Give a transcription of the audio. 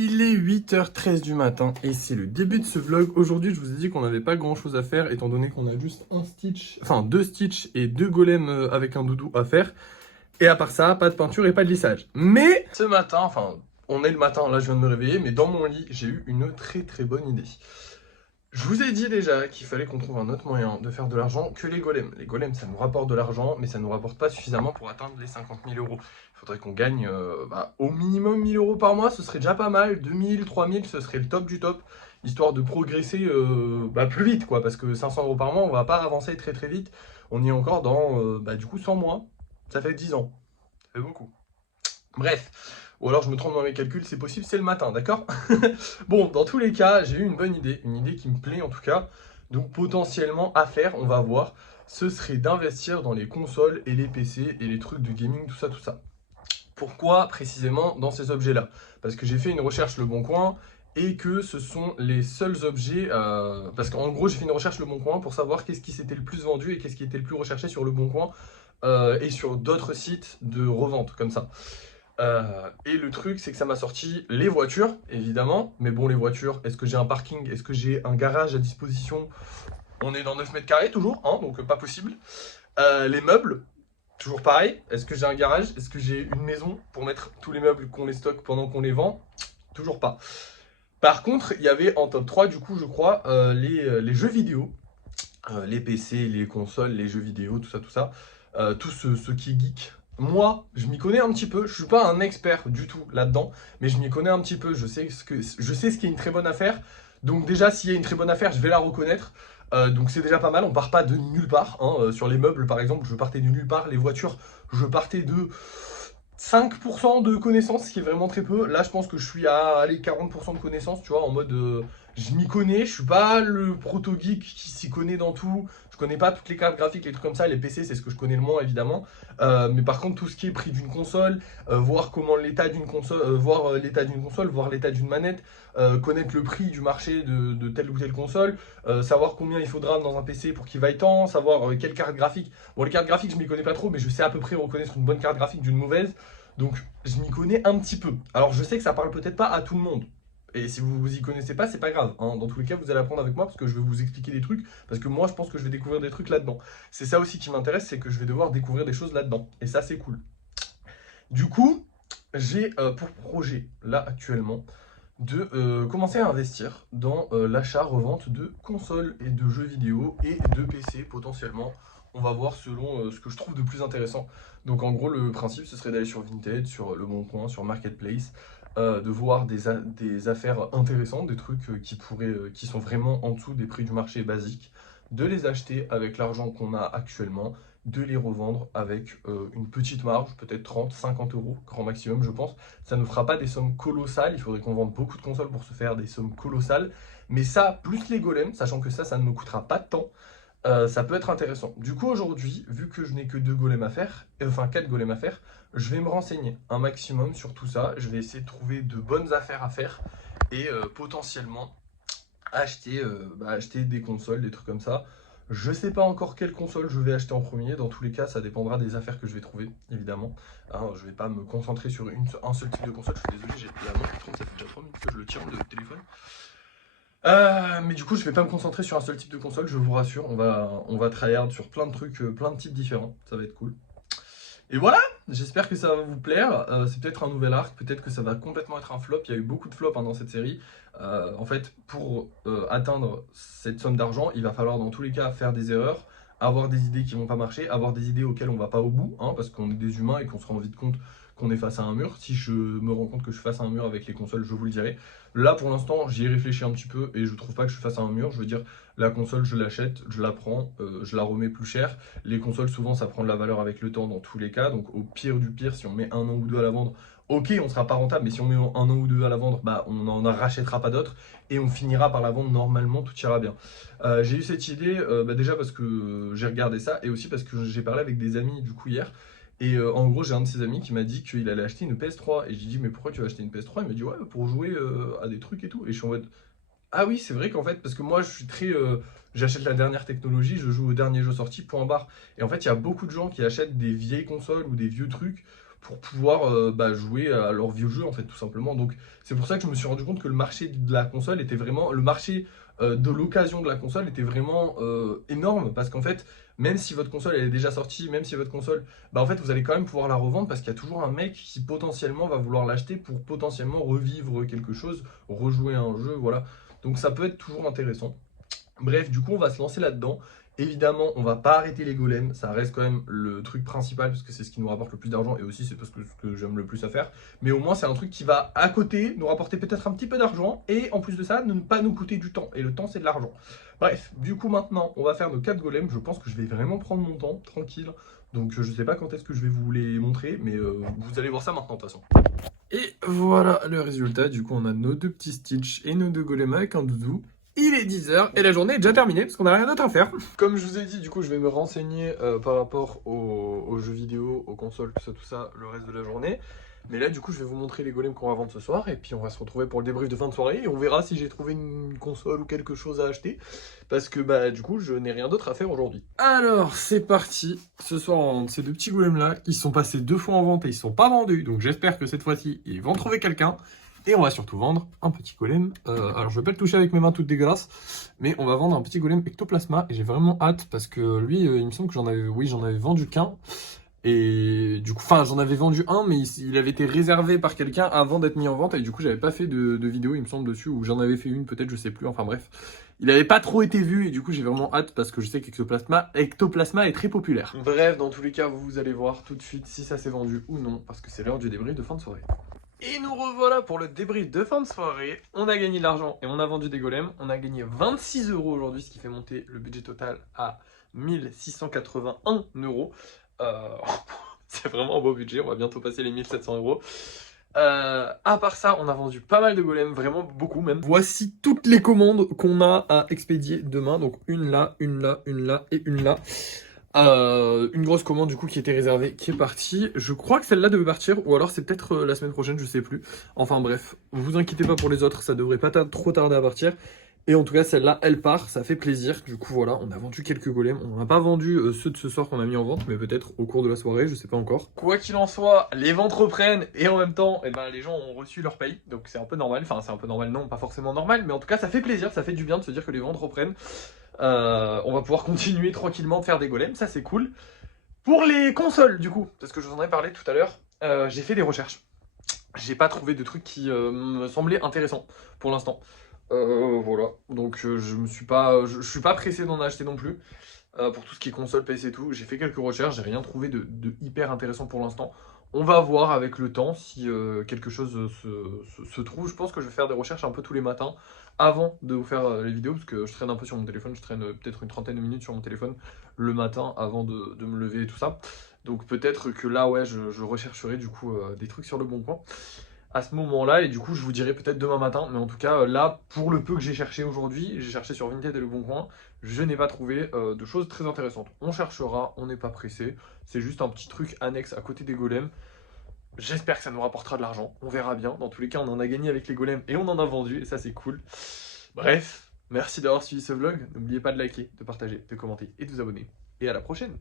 Il est 8h13 du matin et c'est le début de ce vlog. Aujourd'hui, je vous ai dit qu'on n'avait pas grand chose à faire étant donné qu'on a juste un stitch, enfin deux stitches et deux golems avec un doudou à faire. Et à part ça, pas de peinture et pas de lissage. Mais ce matin, enfin, on est le matin, là je viens de me réveiller, mais dans mon lit, j'ai eu une très bonne idée. Je vous ai dit déjà qu'il fallait qu'on trouve un autre moyen de faire de l'argent que les golems. Les golems, ça nous rapporte de l'argent, mais ça nous rapporte pas suffisamment pour atteindre les 50 000 euros. Il faudrait qu'on gagne au minimum 1000 euros par mois, ce serait déjà pas mal. 2000, 3000, ce serait le top du top, histoire de progresser plus vite, quoi. Parce que 500 euros par mois, on va pas avancer très vite. On y est encore dans, du coup, 100 mois. Ça fait 10 ans. Ça fait beaucoup. Bref. Ou alors je me trompe dans mes calculs, c'est possible, c'est le matin, d'accord? Bon, dans tous les cas, j'ai eu une bonne idée, une idée qui me plaît en tout cas. Donc potentiellement à faire, on va voir, ce serait d'investir dans les consoles et les PC et les trucs de gaming, tout ça, tout ça. Pourquoi précisément dans ces objets-là? Parce que j'ai fait une recherche Le Bon Coin et que ce sont les seuls objets... parce qu'en gros, j'ai fait une recherche Le Bon Coin pour savoir qu'est-ce qui s'était le plus vendu et qu'est-ce qui était le plus recherché sur Le Bon Coin et sur d'autres sites de revente comme ça. Et le truc, c'est que ça m'a sorti les voitures, évidemment. Mais bon, les voitures, est-ce que j'ai un parking? Est-ce que j'ai un garage à disposition? On est dans 9 mètres carrés toujours, hein, donc pas possible. Les meubles, toujours pareil. Est-ce que j'ai un garage? Est-ce que j'ai une maison pour mettre tous les meubles qu'on les stocke pendant qu'on les vend? Toujours pas. Par contre, il y avait en top 3, du coup, je crois, les jeux vidéo. Les PC, les consoles, les jeux vidéo, tout ça, tout ça. Tout ce qui est geek. Moi, je m'y connais un petit peu. Je suis pas un expert du tout là-dedans, mais je m'y connais un petit peu. Je sais ce qui est une très bonne affaire. Donc déjà, s'il y a une très bonne affaire, je vais la reconnaître. Donc c'est déjà pas mal. On part pas de nulle part, hein. Sur les meubles, par exemple, je partais de nulle part. Les voitures, je partais de 5% de connaissances, ce qui est vraiment très peu. Là, je pense que je suis à aller 40% de connaissances, tu vois, en mode je m'y connais, je suis pas le proto geek qui s'y connaît dans tout. Je connais pas toutes les cartes graphiques, les trucs comme ça. Les PC, c'est ce que je connais le moins, évidemment. Mais par contre, tout ce qui est prix d'une console, voir comment l'état d'une console, voir l'état d'une console, voir l'état d'une manette, connaître le prix du marché de telle ou telle console, savoir combien il faudra dans un PC pour qu'il vaille tant, savoir quelle carte graphique. Bon, les cartes graphiques, je m'y connais pas trop, mais je sais à peu près reconnaître une bonne carte graphique d'une mauvaise. Donc, je m'y connais un petit peu. Alors, je sais que ça parle peut-être pas à tout le monde. Et si vous vous y connaissez pas, c'est pas grave, hein. Dans tous les cas, vous allez apprendre avec moi parce que je vais vous expliquer des trucs. Parce que moi, je pense que je vais découvrir des trucs là-dedans. C'est ça aussi qui m'intéresse, c'est que je vais devoir découvrir des choses là-dedans. Et ça, c'est cool. Du coup, j'ai pour projet, là, actuellement, de commencer à investir dans l'achat-revente de consoles et de jeux vidéo et de PC potentiellement. On va voir selon ce que je trouve de plus intéressant. Donc en gros, le principe, ce serait d'aller sur Vinted, sur Le Bon Coin, sur Marketplace, de voir des affaires intéressantes, des trucs qui sont vraiment en dessous des prix du marché basique, de les acheter avec l'argent qu'on a actuellement, de les revendre avec une petite marge, peut-être 30, 50 euros, grand maximum, je pense. Ça ne fera pas des sommes colossales, il faudrait qu'on vende beaucoup de consoles pour se faire des sommes colossales. Mais ça, plus les golems, sachant que ça ne me coûtera pas de temps, ça peut être intéressant. Du coup, aujourd'hui, vu que je n'ai que 2 golems à faire, enfin 4 golems à faire, je vais me renseigner un maximum sur tout ça. Je vais essayer de trouver de bonnes affaires à faire et potentiellement acheter des consoles, des trucs comme ça. Je sais pas encore quelle console je vais acheter en premier. Dans tous les cas, ça dépendra des affaires que je vais trouver, évidemment. Hein, je vais pas me concentrer sur un seul type de console. Je suis désolé, j'ai la montre qui tourne, ça fait déjà 3 minutes que je le tiens, le téléphone. Mais du coup, je vais pas me concentrer sur un seul type de console, je vous rassure. On va tryhard sur plein de trucs, plein de types différents. Ça va être cool. Et voilà, j'espère que ça va vous plaire. C'est peut-être un nouvel arc, peut-être que ça va complètement être un flop. Il y a eu beaucoup de flops hein, dans cette série. En fait, pour atteindre cette somme d'argent, il va falloir dans tous les cas faire des erreurs, avoir des idées qui vont pas marcher, avoir des idées auxquelles on va pas au bout, hein, parce qu'on est des humains et qu'on se rend vite compte qu'on est face à un mur. Si je me rends compte que je suis face à un mur avec les consoles, je vous le dirai. Là, pour l'instant, j'y ai réfléchi un petit peu et je trouve pas que je suis face à un mur. Je veux dire, la console, je l'achète, je la prends, je la remets plus cher. Les consoles, souvent, ça prend de la valeur avec le temps dans tous les cas. Donc, au pire du pire, si on met 1 an ou 2 à la vendre, ok, on sera pas rentable, mais si on met 1 an ou 2 à la vendre, bah, on n'en rachètera pas d'autres et on finira par la vendre normalement, tout ira bien. J'ai eu cette idée déjà parce que j'ai regardé ça et aussi parce que j'ai parlé avec des amis du coup hier. Et en gros, j'ai un de ses amis qui m'a dit qu'il allait acheter une PS3. Et j'ai dit, mais pourquoi tu vas acheter une PS3? Il m'a dit, ouais, pour jouer à des trucs et tout. Et je suis en mode, ah oui, c'est vrai qu'en fait, parce que moi, je suis très. J'achète la dernière technologie, je joue au dernier jeu sorti, point barre. Et en fait, il y a beaucoup de gens qui achètent des vieilles consoles ou des vieux trucs pour pouvoir jouer à leurs vieux jeux en fait tout simplement. Donc c'est pour ça que je me suis rendu compte que le marché de la console était vraiment, le marché de l'occasion de la console était vraiment énorme, parce qu'en fait même si votre console elle est déjà sortie, même si votre console, en fait vous allez quand même pouvoir la revendre, parce qu'il y a toujours un mec qui potentiellement va vouloir l'acheter pour potentiellement revivre quelque chose, rejouer à un jeu, voilà. Donc ça peut être toujours intéressant. Bref, du coup, on va se lancer là-dedans. Évidemment, on va pas arrêter les golems, ça reste quand même le truc principal, parce que c'est ce qui nous rapporte le plus d'argent, et aussi c'est parce que ce que j'aime le plus à faire. Mais au moins, c'est un truc qui va à côté nous rapporter peut-être un petit peu d'argent, et en plus de ça, ne pas nous coûter du temps. Et le temps, c'est de l'argent. Bref, du coup, maintenant, on va faire nos 4 golems. Je pense que je vais vraiment prendre mon temps, tranquille. Donc, je sais pas quand est-ce que je vais vous les montrer, mais vous allez voir ça maintenant, de toute façon. Et voilà le résultat. Du coup, on a nos 2 petits Stitch et nos 2 golems avec un doudou. Il est 10h et la journée est déjà terminée parce qu'on n'a rien d'autre à faire. Comme je vous ai dit, du coup, je vais me renseigner par rapport aux jeux vidéo, aux consoles, tout ça, le reste de la journée. Mais là, du coup, je vais vous montrer les golems qu'on va vendre ce soir. Et puis, on va se retrouver pour le débrief de fin de soirée. Et on verra si j'ai trouvé une console ou quelque chose à acheter. Parce que, du coup, je n'ai rien d'autre à faire aujourd'hui. Alors, c'est parti. Ce soir, on vend ces 2 petits golems-là. Ils sont passés 2 fois en vente et ils ne sont pas vendus. Donc, j'espère que cette fois-ci, ils vont trouver quelqu'un. Et on va surtout vendre un petit golem. Alors, je ne vais pas le toucher avec mes mains toutes dégueulasses. Mais on va vendre un petit golem ectoplasma. Et j'ai vraiment hâte parce que lui, il me semble que j'en avais vendu qu'un. Et du coup, j'en avais vendu un, mais il avait été réservé par quelqu'un avant d'être mis en vente. Et du coup, j'avais pas fait de vidéo, il me semble, dessus. Ou j'en avais fait une, peut-être, je sais plus. Enfin bref. Il avait pas trop été vu. Et du coup, j'ai vraiment hâte parce que je sais qu'Ectoplasma est très populaire. Bref, dans tous les cas, vous allez voir tout de suite si ça s'est vendu ou non. Parce que c'est l'heure du débrief de fin de soirée. Et nous revoilà pour le débrief de fin de soirée. On a gagné de l'argent et on a vendu des golems. On a gagné 26 € aujourd'hui, ce qui fait monter le budget total à 1681 €. C'est vraiment un beau budget, on va bientôt passer les 1700 €. À part ça, on a vendu pas mal de golems, vraiment beaucoup même. Voici toutes les commandes qu'on a à expédier demain. Donc une là, une là, une là et une là. Une grosse commande du coup qui était réservée, qui est partie. Je crois que celle-là devait partir, ou alors c'est peut-être la semaine prochaine, je sais plus. Enfin bref, vous inquiétez pas pour les autres, ça devrait pas trop tarder à partir. Et en tout cas, celle-là, elle part, ça fait plaisir. Du coup, voilà, on a vendu quelques golems. On n'a pas vendu ceux de ce soir qu'on a mis en vente, mais peut-être au cours de la soirée, je sais pas encore. Quoi qu'il en soit, les ventes reprennent et en même temps, les gens ont reçu leur paye. Donc c'est un peu normal. Enfin, c'est un peu normal, non, pas forcément normal, mais en tout cas, ça fait plaisir, ça fait du bien de se dire que les ventes reprennent. On va pouvoir continuer tranquillement de faire des golems, ça c'est cool. Pour les consoles, du coup, parce que je vous en ai parlé tout à l'heure, j'ai fait des recherches. J'ai pas trouvé de trucs qui me semblaient intéressants pour l'instant. Voilà, donc je suis pas pressé d'en acheter non plus. Pour tout ce qui est console, PC et tout, j'ai fait quelques recherches, j'ai rien trouvé de hyper intéressant pour l'instant. On va voir avec le temps si quelque chose se trouve. Je pense que je vais faire des recherches un peu tous les matins avant de vous faire les vidéos, parce que je traîne un peu sur mon téléphone, je traîne peut-être une trentaine de minutes sur mon téléphone le matin avant de me lever et tout ça. Donc peut-être que là, ouais, je rechercherai du coup des trucs sur le bon coin à ce moment-là, et du coup je vous dirai peut-être demain matin, mais en tout cas là, pour le peu que j'ai cherché aujourd'hui, j'ai cherché sur Vinted et Le Bon Coin, je n'ai pas trouvé de choses très intéressantes. On cherchera, on n'est pas pressé, c'est juste un petit truc annexe à côté des golems. J'espère que ça nous rapportera de l'argent, on verra bien. Dans tous les cas, on en a gagné avec les golems et on en a vendu, et ça c'est cool. Bref, merci d'avoir suivi ce vlog, n'oubliez pas de liker, de partager, de commenter et de vous abonner, et à la prochaine.